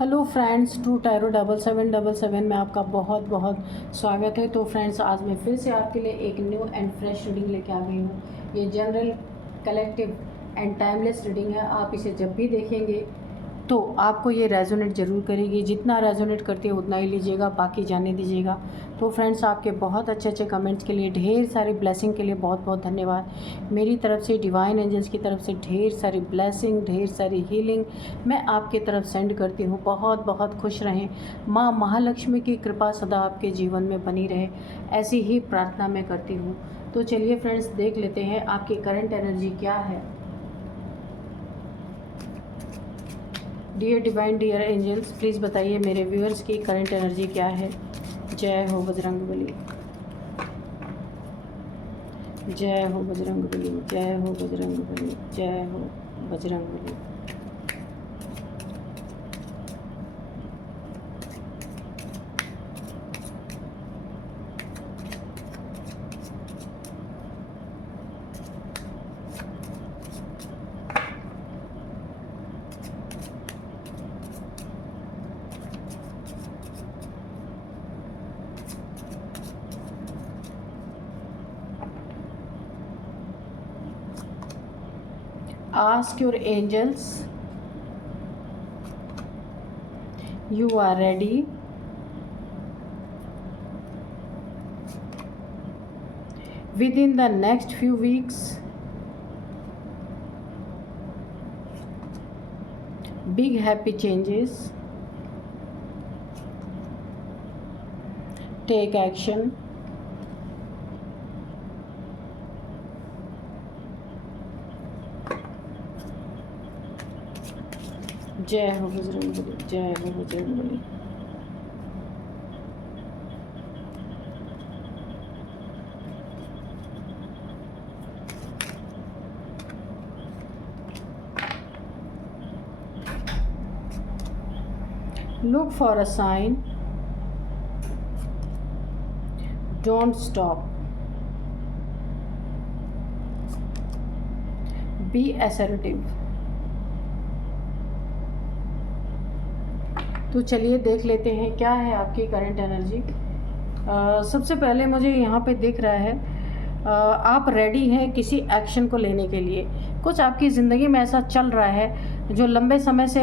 Hello friends, to टायरो 7777 में आपका बहुत बहुत स्वागत है। तो फ्रेंड्स, आज मैं फिर से आपके लिए एक न्यू एंड फ्रेश रीडिंग लेके आ गई हूँ। ये general, collective and timeless reading है। आप इसे जब भी देखेंगे तो आपको ये रेजोनेट ज़रूर करेगी। जितना रेजोनेट करती है उतना ही लीजिएगा, बाकी जाने दीजिएगा। तो फ्रेंड्स, आपके बहुत अच्छे अच्छे कमेंट्स के लिए, ढेर सारी ब्लेसिंग के लिए बहुत बहुत धन्यवाद। मेरी तरफ से, डिवाइन एंजल्स की तरफ से ढेर सारी ब्लेसिंग, ढेर सारी हीलिंग मैं आपके तरफ सेंड करती हूँ। बहुत बहुत खुश रहें। माँ महालक्ष्मी की कृपा सदा आपके जीवन में बनी रहे, ऐसी ही प्रार्थना मैं करती हूँ। तो चलिए फ्रेंड्स, देख लेते हैं आपकी करंट एनर्जी क्या है। Dear divine, dear angels, please बताइए मेरे व्यूअर्स की करंट एनर्जी क्या है। जय हो बजरंगबली, जय हो बजरंगबली, जय हो बजरंगबली, जय हो Bajrangbali. Ask your angels, you are ready. Within the next few weeks, big happy changes. Take action. जय हो बजरंगबली, जय हो Bajrangbali. Look for a sign. Don't stop. Be assertive. तो चलिए देख लेते हैं क्या है आपकी करंट एनर्जी। सबसे पहले मुझे यहाँ पे दिख रहा है आप रेडी हैं किसी एक्शन को लेने के लिए। कुछ आपकी ज़िंदगी में ऐसा चल रहा है जो लंबे समय से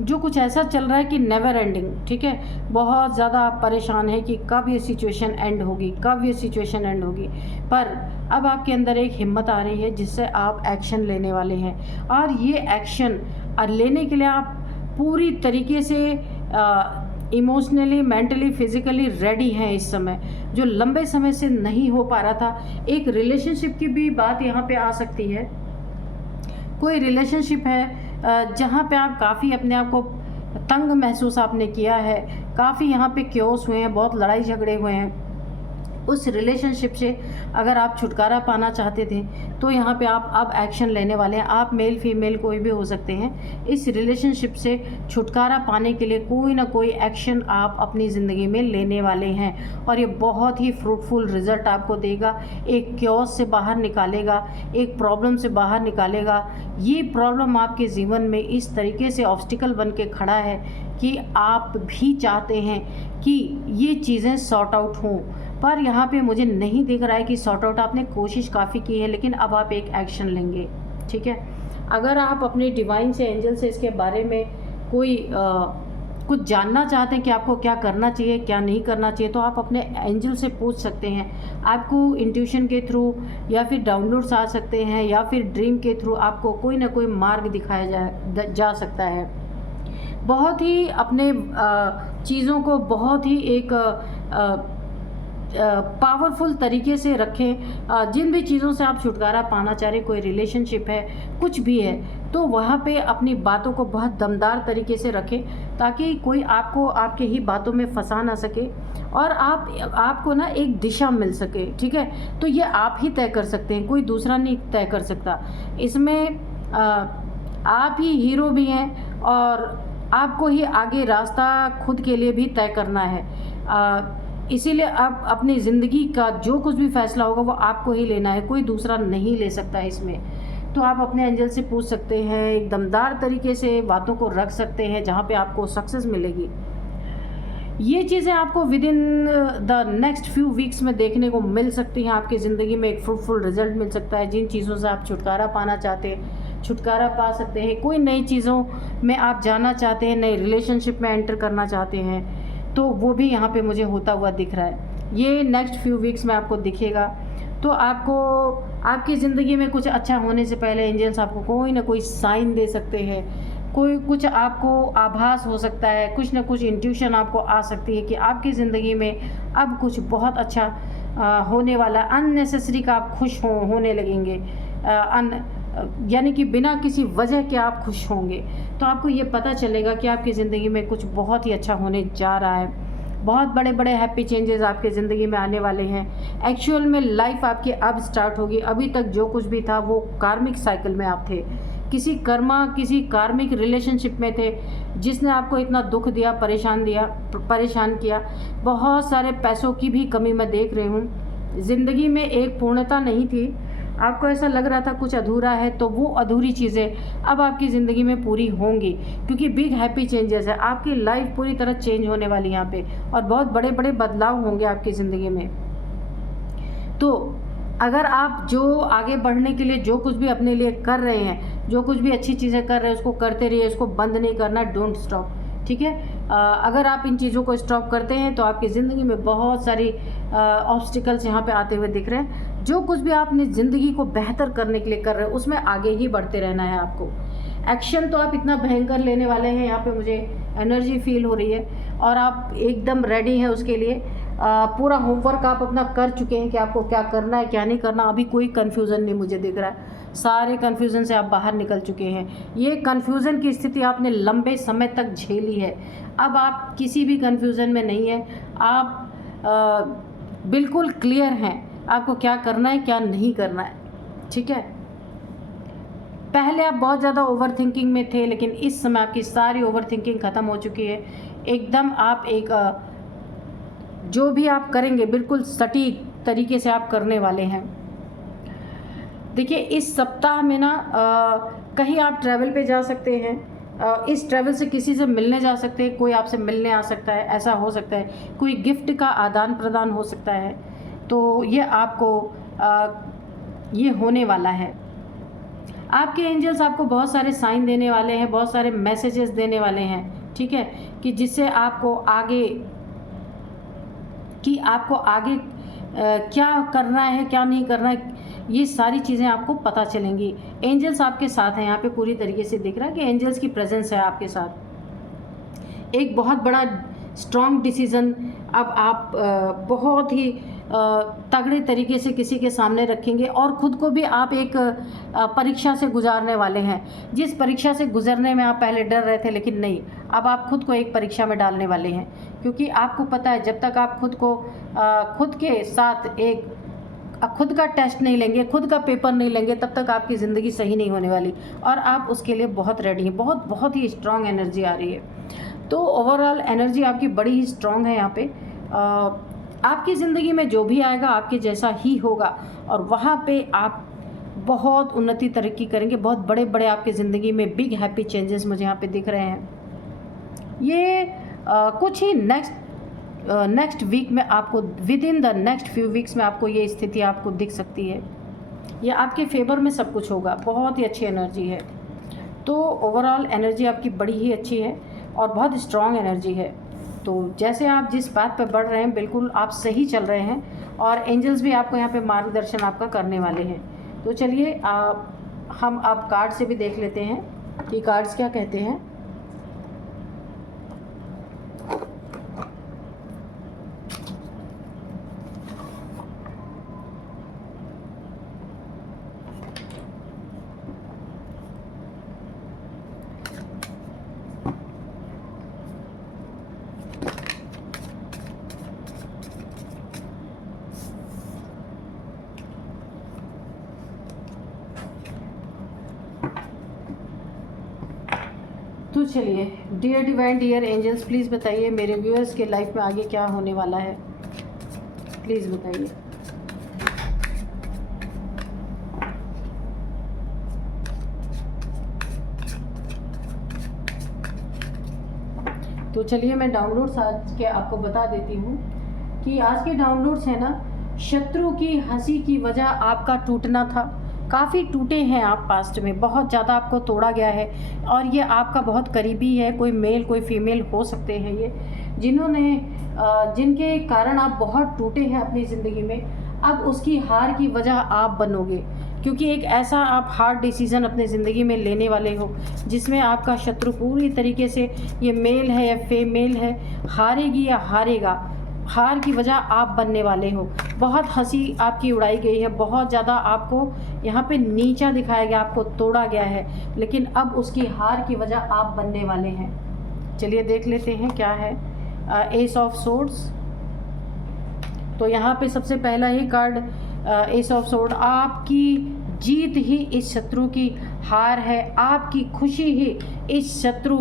जो कुछ ऐसा चल रहा है कि नेवर एंडिंग, ठीक है। बहुत ज़्यादा आप परेशान हैं कि कब ये सिचुएशन एंड होगी, कब ये सिचुएशन एंड होगी। पर अब आपके अंदर एक हिम्मत आ रही है जिससे आप एक्शन लेने वाले हैं। और ये एक्शन लेने के लिए आप पूरी तरीके से इमोशनली, मेंटली, फिज़िकली रेडी हैं इस समय, जो लंबे समय से नहीं हो पा रहा था। एक रिलेशनशिप की भी बात यहाँ पे आ सकती है। कोई रिलेशनशिप है जहाँ पे आप काफ़ी अपने आप को तंग महसूस आपने किया है, काफ़ी यहाँ पे क्योस हुए हैं, बहुत लड़ाई झगड़े हुए हैं। उस रिलेशनशिप से अगर आप छुटकारा पाना चाहते थे तो यहाँ पे आप अब एक्शन लेने वाले हैं। आप मेल फीमेल कोई भी हो सकते हैं। इस रिलेशनशिप से छुटकारा पाने के लिए कोई ना कोई एक्शन आप अपनी ज़िंदगी में लेने वाले हैं और ये बहुत ही फ्रूटफुल रिज़ल्ट आपको देगा। एक क्योस से बाहर निकालेगा, एक प्रॉब्लम से बाहर निकालेगा। ये प्रॉब्लम आपके जीवन में इस तरीके से ऑब्स्टिकल बन के खड़ा है कि आप भी चाहते हैं कि ये चीज़ें सॉर्ट आउट हों, पर यहाँ पे मुझे नहीं दिख रहा है कि सॉर्ट आउट। आपने कोशिश काफ़ी की है लेकिन अब आप एक एक्शन लेंगे, ठीक है। अगर आप अपने डिवाइन से, एंजल से इसके बारे में कोई कुछ जानना चाहते हैं कि आपको क्या करना चाहिए, क्या नहीं करना चाहिए, तो आप अपने एंजल से पूछ सकते हैं। आपको इंट्यूशन के थ्रू या फिर डाउनलोड्स आ सकते हैं या फिर ड्रीम के थ्रू आपको कोई ना कोई मार्ग दिखाया जा सकता है। बहुत ही अपने चीज़ों को बहुत ही एक पावरफुल तरीके से रखें। जिन भी चीज़ों से आप छुटकारा पाना चाह रहे, कोई रिलेशनशिप है, कुछ भी है, तो वहाँ पे अपनी बातों को बहुत दमदार तरीके से रखें ताकि कोई आपको आपके ही बातों में फंसा ना सके और आपको ना एक दिशा मिल सके, ठीक है। तो ये आप ही तय कर सकते हैं, कोई दूसरा नहीं तय कर सकता। इसमें आप ही हीरो भी हैं और आपको ही आगे रास्ता खुद के लिए भी तय करना है। इसीलिए आप अपनी ज़िंदगी का जो कुछ भी फैसला होगा वो आपको ही लेना है, कोई दूसरा नहीं ले सकता इसमें। तो आप अपने एंजल से पूछ सकते हैं, एक दमदार तरीके से बातों को रख सकते हैं जहाँ पे आपको सक्सेस मिलेगी। ये चीज़ें आपको with in the next few weeks में देखने को मिल सकती हैं। आपकी ज़िंदगी में एक फ्रूटफुल रिजल्ट मिल सकता है। जिन चीज़ों से आप छुटकारा पाना चाहते हैं, छुटकारा पा सकते हैं। कोई नई चीज़ों में आप जाना चाहते हैं, नए रिलेशनशिप में एंटर करना चाहते हैं, तो वो भी यहाँ पे मुझे होता हुआ दिख रहा है। ये नेक्स्ट फ्यू वीक्स में आपको दिखेगा। तो आपको आपकी ज़िंदगी में कुछ अच्छा होने से पहले एंजल्स आपको कोई ना कोई साइन दे सकते हैं। कोई कुछ आपको आभास हो सकता है, कुछ ना कुछ इंट्यूशन आपको आ सकती है कि आपकी ज़िंदगी में अब कुछ बहुत अच्छा होने वाला। अननेसेसरी का आप खुश होने लगेंगे, यानी कि बिना किसी वजह के आप खुश होंगे। तो आपको ये पता चलेगा कि आपकी ज़िंदगी में कुछ बहुत ही अच्छा होने जा रहा है। बहुत बड़े बड़े हैप्पी चेंजेस आपके ज़िंदगी में आने वाले हैं। एक्चुअल में लाइफ आपकी अब स्टार्ट होगी। अभी तक जो कुछ भी था वो कार्मिक साइकिल में आप थे, किसी कार्मिक रिलेशनशिप में थे जिसने आपको इतना दुख दिया, परेशान किया। बहुत सारे पैसों की भी कमी मैं देख रही हूँ। ज़िंदगी में एक पूर्णता नहीं थी, आपको ऐसा लग रहा था कुछ अधूरा है, तो वो अधूरी चीज़ें अब आपकी ज़िंदगी में पूरी होंगी, क्योंकि बिग हैप्पी चेंजेस है। आपकी लाइफ पूरी तरह चेंज होने वाली है यहाँ पे, और बहुत बड़े बड़े बदलाव होंगे आपकी ज़िंदगी में। तो अगर आप जो आगे बढ़ने के लिए जो कुछ भी अपने लिए कर रहे हैं, जो कुछ भी अच्छी चीज़ें कर रहे हैं, उसको करते रहिए, उसको बंद नहीं करना, डोंट स्टॉप, ठीक है। अगर आप इन चीज़ों को स्टॉप करते हैं तो आपकी ज़िंदगी में बहुत सारी ऑब्स्टिकल्स यहाँ पे आते हुए दिख रहे हैं। जो कुछ भी आप अपनी ज़िंदगी को बेहतर करने के लिए कर रहे हो उसमें आगे ही बढ़ते रहना है आपको। एक्शन तो आप इतना भयंकर लेने वाले हैं, यहाँ पे मुझे एनर्जी फील हो रही है, और आप एकदम रेडी हैं उसके लिए। पूरा होमवर्क आप अपना कर चुके हैं कि आपको क्या करना है, क्या नहीं करना। अभी कोई कन्फ्यूज़न नहीं मुझे दिख रहा है, सारे कन्फ्यूज़न से आप बाहर निकल चुके हैं। ये कन्फ्यूज़न की स्थिति आपने लंबे समय तक झेली है, अब आप किसी भी कन्फ्यूज़न में नहीं हैं। आप बिल्कुल क्लियर हैं आपको क्या करना है, क्या नहीं करना है, ठीक है। पहले आप बहुत ज़्यादा ओवर थिंकिंग में थे, लेकिन इस समय आपकी सारी ओवर थिंकिंग ख़त्म हो चुकी है। एकदम आप एक जो भी आप करेंगे बिल्कुल सटीक तरीके से आप करने वाले हैं। देखिए, इस सप्ताह में ना कहीं आप ट्रैवल पे जा सकते हैं। इस ट्रैवल से किसी से मिलने जा सकते हैं, कोई आपसे मिलने आ सकता है, ऐसा हो सकता है। कोई गिफ्ट का आदान प्रदान हो सकता है, तो ये आपको ये होने वाला है। आपके एंजल्स आपको बहुत सारे साइन देने वाले हैं, बहुत सारे मैसेजेस देने वाले हैं, ठीक है, कि जिससे आपको आगे क्या करना है, क्या नहीं करना है, ये सारी चीज़ें आपको पता चलेंगी। एंजल्स आपके साथ हैं, यहाँ पे पूरी तरीके से दिख रहा है कि एंजल्स की प्रेजेंस है आपके साथ। एक बहुत बड़ा स्ट्रॉन्ग डिसीज़न अब आप बहुत ही तगड़े तरीके से किसी के सामने रखेंगे, और ख़ुद को भी आप एक परीक्षा से गुजारने वाले हैं। जिस परीक्षा से गुजरने में आप पहले डर रहे थे, लेकिन नहीं, अब आप खुद को एक परीक्षा में डालने वाले हैं, क्योंकि आपको पता है जब तक आप खुद के साथ एक खुद का टेस्ट नहीं लेंगे, खुद का पेपर नहीं लेंगे, तब तक आपकी ज़िंदगी सही नहीं होने वाली, और आप उसके लिए बहुत रेडी हैं। बहुत ही स्ट्रॉन्ग एनर्जी आ रही है। तो ओवरऑल एनर्जी आपकी बड़ी ही स्ट्रॉन्ग है यहाँ पे। आपकी ज़िंदगी में जो भी आएगा आपके जैसा ही होगा, और वहाँ पे आप बहुत उन्नति तरक्की करेंगे। बहुत बड़े बड़े आपकी ज़िंदगी में बिग हैप्पी चेंजेस मुझे यहाँ पे दिख रहे हैं। ये कुछ ही नेक्स्ट वीक में आपको, with in the next few weeks में आपको ये स्थिति आपको दिख सकती है। ये आपके फेवर में सब कुछ होगा। बहुत ही अच्छी एनर्जी है। तो ओवरऑल एनर्जी आपकी बड़ी ही अच्छी है और बहुत स्ट्रॉन्ग एनर्जी है। तो जैसे आप जिस बात पर बढ़ रहे हैं, बिल्कुल आप सही चल रहे हैं, और एंजल्स भी आपको यहाँ पे मार्गदर्शन आपका करने वाले हैं। तो चलिए हम आप कार्ड से भी देख लेते हैं कि कार्ड्स क्या कहते हैं। तो चलिए, dear divine, dear angels, please बताइए मेरे व्यूअर्स के लाइफ में आगे क्या होने वाला है, प्लीज़ बताइए। तो चलिए मैं डाउनलोड्स आज के आपको बता देती हूँ कि आज के डाउनलोड्स है ना, शत्रु की हंसी की वजह आपका टूटना था। काफ़ी टूटे हैं आप पास्ट में, बहुत ज़्यादा आपको तोड़ा गया है और ये आपका बहुत करीबी है, कोई मेल कोई फीमेल हो सकते हैं ये, जिनके कारण आप बहुत टूटे हैं अपनी ज़िंदगी में। अब उसकी हार की वजह आप बनोगे, क्योंकि एक ऐसा आप हार्ड डिसीज़न अपने ज़िंदगी में लेने वाले हो जिसमें आपका शत्रु पूरी तरीके से, ये मेल है या फीमेल है, हारेगी या हारेगा, हार की वजह आप बनने वाले हो। बहुत हंसी आपकी उड़ाई गई है, बहुत ज़्यादा आपको यहाँ पे नीचा दिखाया गया, आपको तोड़ा गया है, लेकिन अब उसकी हार की वजह आप बनने वाले हैं। चलिए देख लेते हैं क्या है एस ऑफ सोर्ड्स। तो यहाँ पे सबसे पहला ही कार्ड एस ऑफ सोर्ड, आपकी जीत ही इस शत्रु की हार है, आपकी खुशी ही इस शत्रु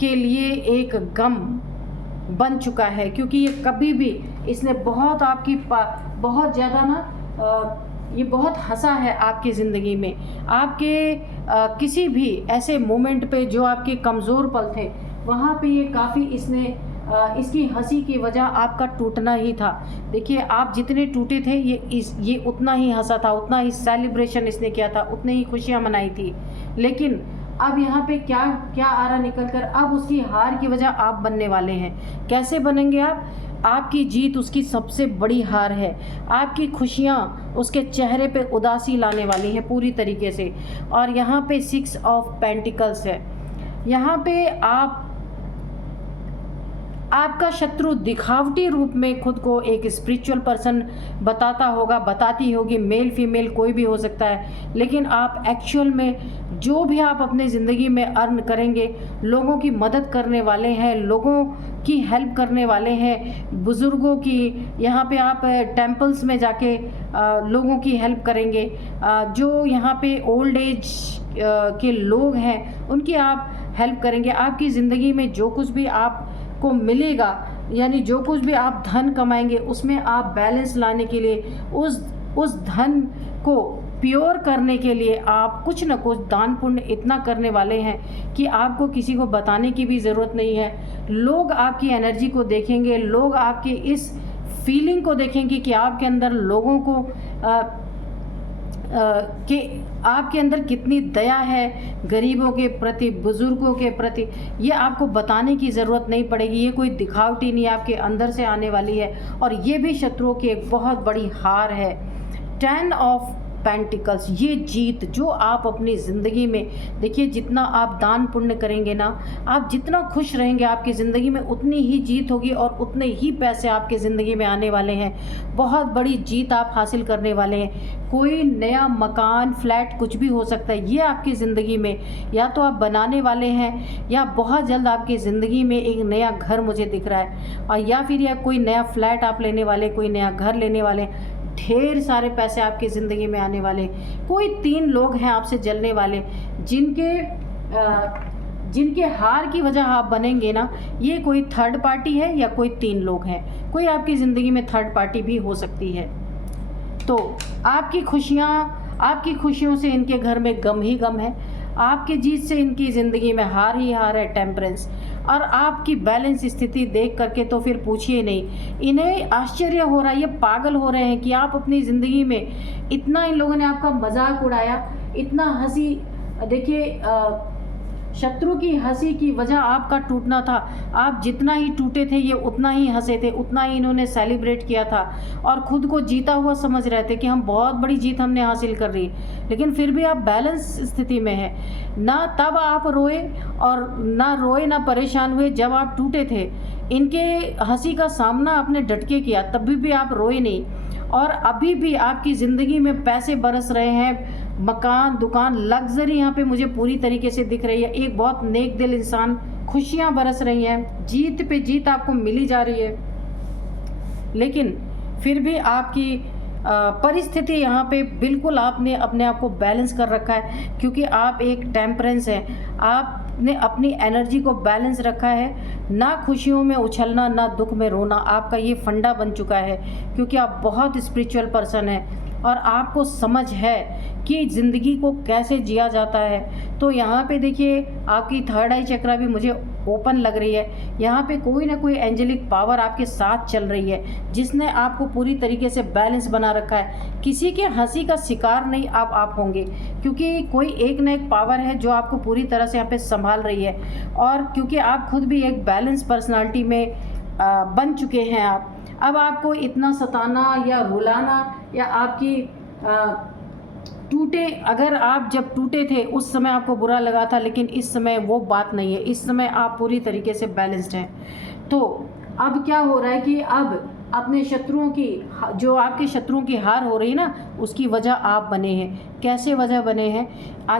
के लिए एक गम बन चुका है, क्योंकि ये कभी भी इसने बहुत आपकी बहुत ज़्यादा ना ये बहुत हंसा है आपकी ज़िंदगी में। आपके किसी भी ऐसे मोमेंट पे जो आपके कमज़ोर पल थे, वहाँ पे ये काफ़ी इसने इसकी हंसी की वजह आपका टूटना ही था। देखिए आप जितने टूटे थे, ये उतना ही हंसा था, उतना ही सेलिब्रेशन इसने किया था, उतनी ही खुशियाँ मनाई थी। लेकिन अब यहाँ पे क्या क्या आ रहा निकल कर, अब उसकी हार की वजह आप बनने वाले हैं। कैसे बनेंगे आप? आपकी जीत उसकी सबसे बड़ी हार है, आपकी खुशियाँ उसके चेहरे पे उदासी लाने वाली हैं पूरी तरीके से। और यहाँ पे 6 ऑफ पेंटिकल्स है। यहाँ पे आपका शत्रु दिखावटी रूप में खुद को एक स्पिरिचुअल पर्सन बताता होगा, बताती होगी, मेल फीमेल कोई भी हो सकता है, लेकिन आप एक्चुअल में जो भी आप अपने ज़िंदगी में अर्न करेंगे, लोगों की मदद करने वाले हैं, लोगों की हेल्प करने वाले हैं, बुज़ुर्गों की, यहाँ पे आप टेम्पल्स में जाके लोगों की हेल्प करेंगे, जो यहाँ पे ओल्ड एज के लोग हैं उनकी आप हेल्प करेंगे। आपकी ज़िंदगी में जो कुछ भी आप को मिलेगा, यानी जो कुछ भी आप धन कमाएंगे, उसमें आप बैलेंस लाने के लिए, उस धन को प्योर करने के लिए आप कुछ न कुछ दान पुण्य इतना करने वाले हैं कि आपको किसी को बताने की भी ज़रूरत नहीं है। लोग आपकी एनर्जी को देखेंगे, लोग आपकी इस फीलिंग को देखेंगे कि आपके अंदर लोगों को कि आपके अंदर कितनी दया है गरीबों के प्रति, बुज़ुर्गों के प्रति। ये आपको बताने की ज़रूरत नहीं पड़ेगी, ये कोई दिखावटी नहीं आपके अंदर से आने वाली है, और ये भी शत्रुओं की एक बहुत बड़ी हार है। 10 ऑफ पेंटिकल्स, ये जीत जो आप अपनी ज़िंदगी में, देखिए जितना आप दान पुण्य करेंगे ना, आप जितना खुश रहेंगे आपकी ज़िंदगी में, उतनी ही जीत होगी और उतने ही पैसे आपकी ज़िंदगी में आने वाले हैं। बहुत बड़ी जीत आप हासिल करने वाले हैं। कोई नया मकान, फ्लैट, कुछ भी हो सकता है, ये आपकी ज़िंदगी में या तो आप बनाने वाले हैं, या बहुत जल्द आपकी ज़िंदगी में एक नया घर मुझे दिख रहा है, और या फिर या कोई नया फ्लैट आप लेने वाले, कोई नया घर लेने वाले, ढेर सारे पैसे आपकी ज़िंदगी में आने वाले। कोई 3 लोग हैं आपसे जलने वाले, जिनके हार की वजह आप बनेंगे ना, ये कोई थर्ड पार्टी है या कोई 3 लोग हैं, कोई आपकी ज़िंदगी में थर्ड पार्टी भी हो सकती है। तो आपकी खुशियों से इनके घर में गम ही गम है, आपकी जीत से इनकी ज़िंदगी में हार ही हार है, टेम्परेंस। और आपकी बैलेंस स्थिति देख करके तो फिर पूछिए नहीं, इन्हें आश्चर्य हो रहा है, ये पागल हो रहे हैं कि आप अपनी ज़िंदगी में इतना, इन लोगों ने आपका मजाक उड़ाया, इतना हंसी। देखिए शत्रु की हंसी की वजह आपका टूटना था। आप जितना ही टूटे थे, ये उतना ही हंसे थे, उतना ही इन्होंने सेलिब्रेट किया था और खुद को जीता हुआ समझ रहे थे कि हम बहुत बड़ी जीत हमने हासिल कर रही। लेकिन फिर भी आप बैलेंस स्थिति में हैं ना, तब आप रोए और ना परेशान हुए जब आप टूटे थे। इनके हंसी का सामना आपने डट के किया, तभी भी आप रोए नहीं। और अभी भी आपकी ज़िंदगी में पैसे बरस रहे हैं, मकान, दुकान, लग्जरी यहाँ पे मुझे पूरी तरीके से दिख रही है। एक बहुत नेक दिल इंसान, खुशियाँ बरस रही हैं, जीत पे जीत आपको मिली जा रही है। लेकिन फिर भी आपकी परिस्थिति यहाँ पे बिल्कुल आपने अपने आप को बैलेंस कर रखा है, क्योंकि आप एक टेम्परेंस है, आपने अपनी एनर्जी को बैलेंस रखा है। ना खुशियों में उछलना, ना दुख में रोना, आपका ये फंडा बन चुका है, क्योंकि आप बहुत स्पिरिचुअल पर्सन हैं और आपको समझ है कि ज़िंदगी को कैसे जिया जाता है। तो यहाँ पे देखिए आपकी थर्ड आई चक्रा भी मुझे ओपन लग रही है। यहाँ पे कोई ना कोई एंजेलिक पावर आपके साथ चल रही है जिसने आपको पूरी तरीके से बैलेंस बना रखा है। किसी के हंसी का शिकार नहीं आप होंगे, क्योंकि कोई एक ना एक पावर है जो आपको पूरी तरह से यहाँ पे संभाल रही है। और क्योंकि आप खुद भी एक बैलेंस पर्सनालिटी में बन चुके हैं आप, अब आपको इतना सताना या रुलाना या आपकी टूटे, अगर आप जब टूटे थे उस समय आपको बुरा लगा था, लेकिन इस समय वो बात नहीं है। इस समय आप पूरी तरीके से बैलेंस्ड हैं। तो अब क्या हो रहा है कि अब अपने शत्रुओं की, जो आपके शत्रुओं की हार हो रही है ना, उसकी वजह आप बने हैं। कैसे वजह बने हैं?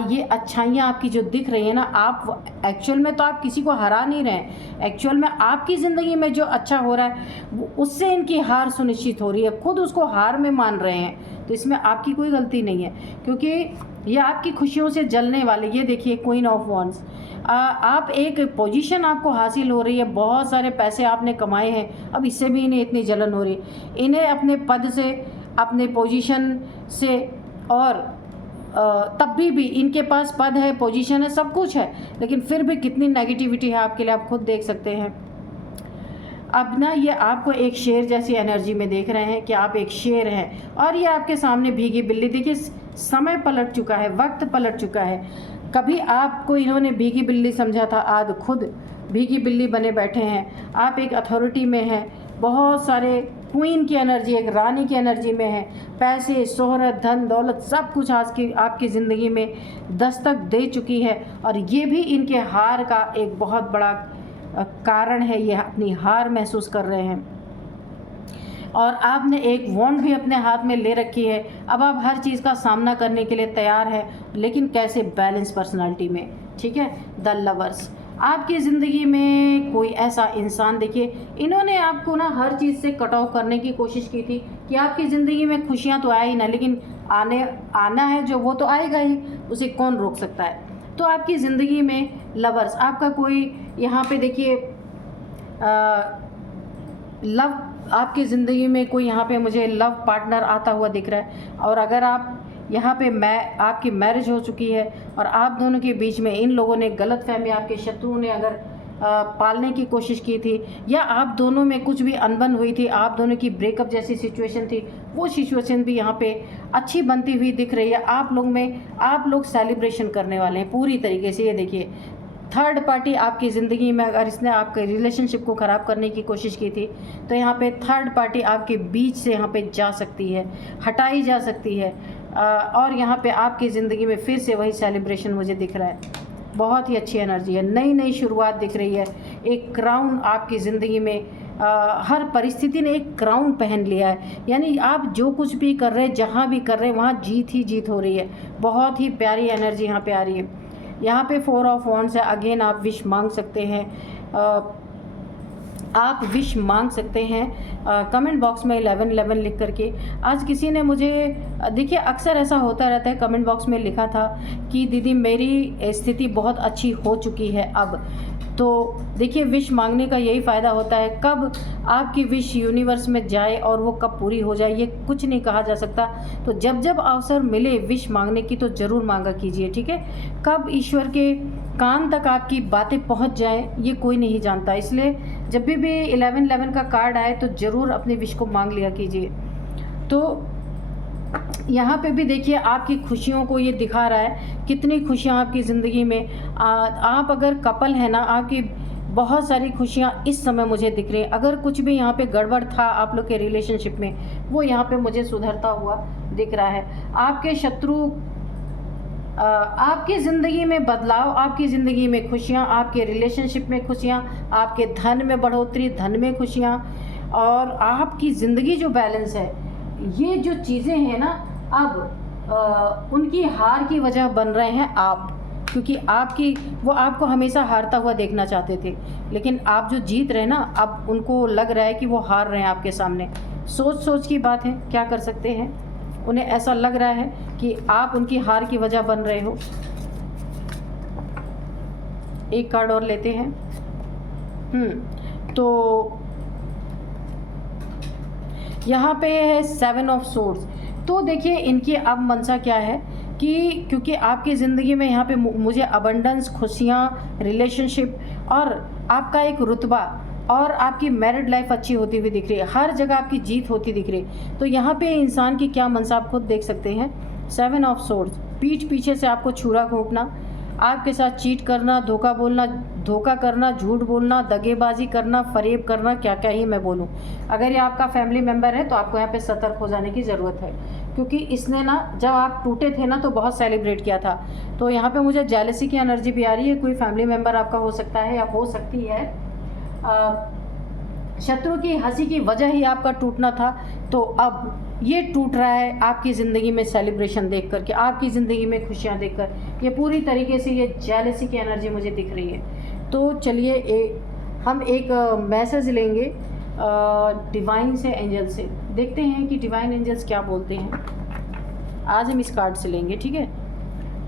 ये अच्छाइयाँ आपकी जो दिख रही है ना, आप एक्चुअल में तो आप किसी को हरा नहीं रहे हैं। एक्चुअल में आपकी ज़िंदगी में जो अच्छा हो रहा है उससे इनकी हार सुनिश्चित हो रही है, खुद उसको हार में मान रहे हैं। तो इसमें आपकी कोई गलती नहीं है, क्योंकि ये आपकी खुशियों से जलने वाले। ये देखिए क्वीन ऑफ वॉन्ड्स, आप एक पोजीशन आपको हासिल हो रही है, बहुत सारे पैसे आपने कमाए हैं, अब इससे भी इन्हें इतनी जलन हो रही है। इन्हें अपने पद से, अपने पोजीशन से, और तब भी इनके पास पद है, पोजीशन है, सब कुछ है, लेकिन फिर भी कितनी नेगेटिविटी है आपके लिए, आप खुद देख सकते हैं। अब ना ये आपको एक शेर जैसी एनर्जी में देख रहे हैं कि आप एक शेर हैं, और ये आपके सामने भीगी बिल्ली। देखिए समय पलट चुका है, वक्त पलट चुका है। कभी आपको इन्होंने भीगी बिल्ली समझा था, आज खुद भीगी बिल्ली बने बैठे हैं। आप एक अथॉरिटी में हैं, बहुत सारे क्वीन की एनर्जी, एक रानी की एनर्जी में है। पैसे, शोहरत, धन दौलत सब कुछ आज की आपकी ज़िंदगी में दस्तक दे चुकी है, और ये भी इनके हार का एक बहुत बड़ा कारण है। ये अपनी हार महसूस कर रहे हैं, और आपने एक वॉन्ड भी अपने हाथ में ले रखी है। अब आप हर चीज़ का सामना करने के लिए तैयार है, लेकिन कैसे? बैलेंस पर्सनालिटी में। ठीक है। द लवर्स, आपकी ज़िंदगी में कोई ऐसा इंसान, देखिए इन्होंने आपको ना हर चीज़ से कट ऑफ करने की कोशिश की थी कि आपकी ज़िंदगी में खुशियाँ तो आए ही ना, लेकिन आना है जो वो तो आएगा ही, उसे कौन रोक सकता है। तो आपकी ज़िंदगी में लवर्स, आपका कोई यहाँ पे देखिए लव, आपकी ज़िंदगी में कोई यहाँ पे मुझे लव पार्टनर आता हुआ दिख रहा है। और अगर आप यहाँ पे आपकी मैरिज हो चुकी है और आप दोनों के बीच में इन लोगों ने गलतफहमी, आपके शत्रुओं ने अगर पालने की कोशिश की थी, या आप दोनों में कुछ भी अनबन हुई थी, आप दोनों की ब्रेकअप जैसी सिचुएशन थी, वो सिचुएशन भी यहाँ पे अच्छी बनती हुई दिख रही है। आप लोग सेलिब्रेशन करने वाले हैं पूरी तरीके से। ये देखिए थर्ड पार्टी आपकी ज़िंदगी में, अगर इसने आपके रिलेशनशिप को ख़राब करने की कोशिश की थी, तो यहाँ पे थर्ड पार्टी आपके बीच से यहाँ पे जा सकती है, हटाई जा सकती है, और यहाँ पे आपकी ज़िंदगी में फिर से वही सेलिब्रेशन मुझे दिख रहा है। बहुत ही अच्छी एनर्जी है, नई नई शुरुआत दिख रही है। एक क्राउन आपकी ज़िंदगी में, हर परिस्थिति ने एक क्राउन पहन लिया है, यानी आप जो कुछ भी कर रहे हैं, जहाँ भी कर रहे हैं, वहाँ जीत ही जीत हो रही है। बहुत ही प्यारी एनर्जी यहाँ पे आ रही है। यहाँ पे 4 ऑफ वॉन्ड्स है। अगेन आप विश मांग सकते हैं, आप विश मांग सकते हैं कमेंट बॉक्स में 1111 लिख करके। आज किसी ने मुझे, देखिए अक्सर ऐसा होता रहता है, कमेंट बॉक्स में लिखा था कि दीदी मेरी स्थिति बहुत अच्छी हो चुकी है अब। तो देखिए विश मांगने का यही फ़ायदा होता है, कब आपकी विश यूनिवर्स में जाए और वो कब पूरी हो जाए ये कुछ नहीं कहा जा सकता। तो जब जब अवसर मिले विश मांगने की तो ज़रूर मांगा कीजिए। ठीक है। कब ईश्वर के कान तक आपकी बातें पहुंच जाए ये कोई नहीं जानता, इसलिए जब भी 1111 का कार्ड आए तो ज़रूर अपनी विश को मांग लिया कीजिए। तो यहाँ पे भी देखिए आपकी खुशियों को ये दिखा रहा है, कितनी खुशियाँ आपकी ज़िंदगी में। आप अगर कपल है ना, आपकी बहुत सारी खुशियाँ इस समय मुझे दिख रही हैं। अगर कुछ भी यहाँ पे गड़बड़ था आप लोग के रिलेशनशिप में, वो यहाँ पे मुझे सुधरता हुआ दिख रहा है। आपके शत्रु, आपकी ज़िंदगी में बदलाव, आपकी ज़िंदगी में खुशियाँ, आपके रिलेशनशिप में खुशियाँ, आपके धन में बढ़ोतरी, धन में खुशियाँ, और आपकी ज़िंदगी जो बैलेंस है, ये जो चीज़ें हैं ना, अब उनकी हार की वजह बन रहे हैं आप, क्योंकि वो आपको हमेशा हारता हुआ देखना चाहते थे, लेकिन आप जो जीत रहे हैं ना, अब उनको लग रहा है कि वो हार रहे हैं आपके सामने। सोच की बात है, क्या कर सकते हैं, उन्हें ऐसा लग रहा है कि आप उनकी हार की वजह बन रहे हो। एक कार्ड और लेते हैं। तो यहाँ पे है 7 ऑफ सोर्ड्स। तो देखिए इनकी अब मनसा क्या है कि क्योंकि आपकी ज़िंदगी में यहाँ पे मुझे अबंडेंस, खुशियाँ, रिलेशनशिप और आपका एक रुतबा और आपकी मैरिड लाइफ अच्छी होती हुई दिख रही है, हर जगह आपकी जीत होती दिख रही है। तो यहाँ पे इंसान की क्या मनसा आप खुद देख सकते हैं। 7 ऑफ सोर्ड्स, पीठ पीछे से आपको छुरा घोंपना, आपके साथ चीट करना, धोखा बोलना, धोखा करना, झूठ बोलना, दगेबाजी करना, फरेब करना, क्या क्या ही मैं बोलूँ। अगर ये आपका फैमिली मेम्बर है तो आपको यहाँ पे सतर्क हो जाने की ज़रूरत है, क्योंकि इसने ना जब आप टूटे थे ना तो बहुत सेलिब्रेट किया था। तो यहाँ पे मुझे जेलसी की एनर्जी भी आ रही है। कोई फैमिली मेम्बर आपका हो सकता है या हो सकती है शत्रु की हंसी की वजह ही आपका टूटना था, तो अब ये टूट रहा है आपकी ज़िंदगी में सेलिब्रेशन देख कर के, आपकी ज़िंदगी में खुशियाँ देखकर। ये पूरी तरीके से ये जेलसी की एनर्जी मुझे दिख रही है। तो चलिए हम एक मैसेज लेंगे डिवाइन से, एंजल से, देखते हैं कि डिवाइन एंजल्स क्या बोलते हैं। आज हम इस कार्ड से लेंगे, ठीक है।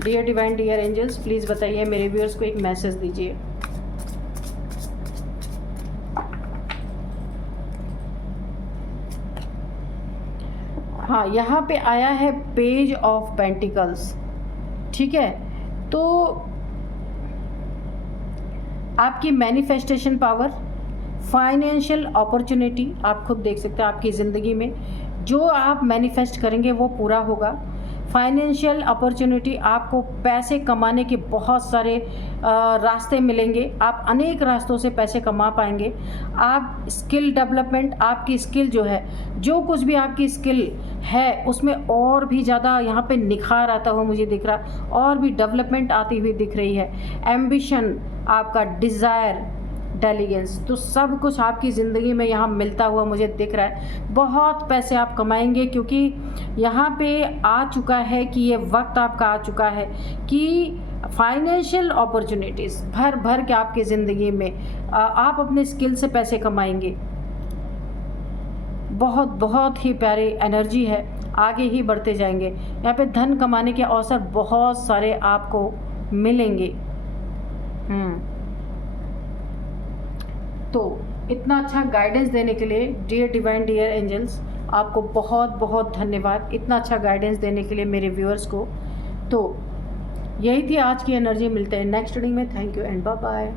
Dear divine, dear angels, please बताइए, मेरे व्यूअर्स को एक मैसेज दीजिए। हाँ, यहाँ पे आया है पेज ऑफ पेंटिकल्स, ठीक है। तो आपकी मैनिफेस्टेशन पावर, फाइनेंशियल अपॉर्चुनिटी, आप खुद देख सकते हैं आपकी ज़िंदगी में जो आप मैनिफेस्ट करेंगे वो पूरा होगा। फाइनेंशियल अपॉर्चुनिटी, आपको पैसे कमाने के बहुत सारे रास्ते मिलेंगे, आप अनेक रास्तों से पैसे कमा पाएंगे। आप स्किल डेवलपमेंट, आपकी स्किल जो है, जो कुछ भी आपकी स्किल है उसमें और भी ज़्यादा यहाँ पे निखार आता हुआ मुझे दिख रहा, और भी डेवलपमेंट आती हुई दिख रही है। एम्बिशन, आपका डिज़ायर, इंटेलिजेंस, तो सब कुछ आपकी ज़िंदगी में यहाँ मिलता हुआ मुझे दिख रहा है। बहुत पैसे आप कमाएंगे, क्योंकि यहाँ पे आ चुका है कि ये वक्त आपका आ चुका है कि फाइनेंशियल अपॉर्चुनिटीज़ भर भर के आपकी ज़िंदगी में आप अपने स्किल से पैसे कमाएंगे। बहुत बहुत ही प्यारी एनर्जी है, आगे ही बढ़ते जाएंगे। यहाँ पे धन कमाने के अवसर बहुत सारे आपको मिलेंगे। तो इतना अच्छा गाइडेंस देने के लिए डियर डिवाइन, डियर एंजल्स, आपको बहुत बहुत धन्यवाद, इतना अच्छा गाइडेंस देने के लिए मेरे व्यूअर्स को। तो यही थी आज की एनर्जी। मिलते हैं नेक्स्ट रीडिंग में। Thank you and bye bye.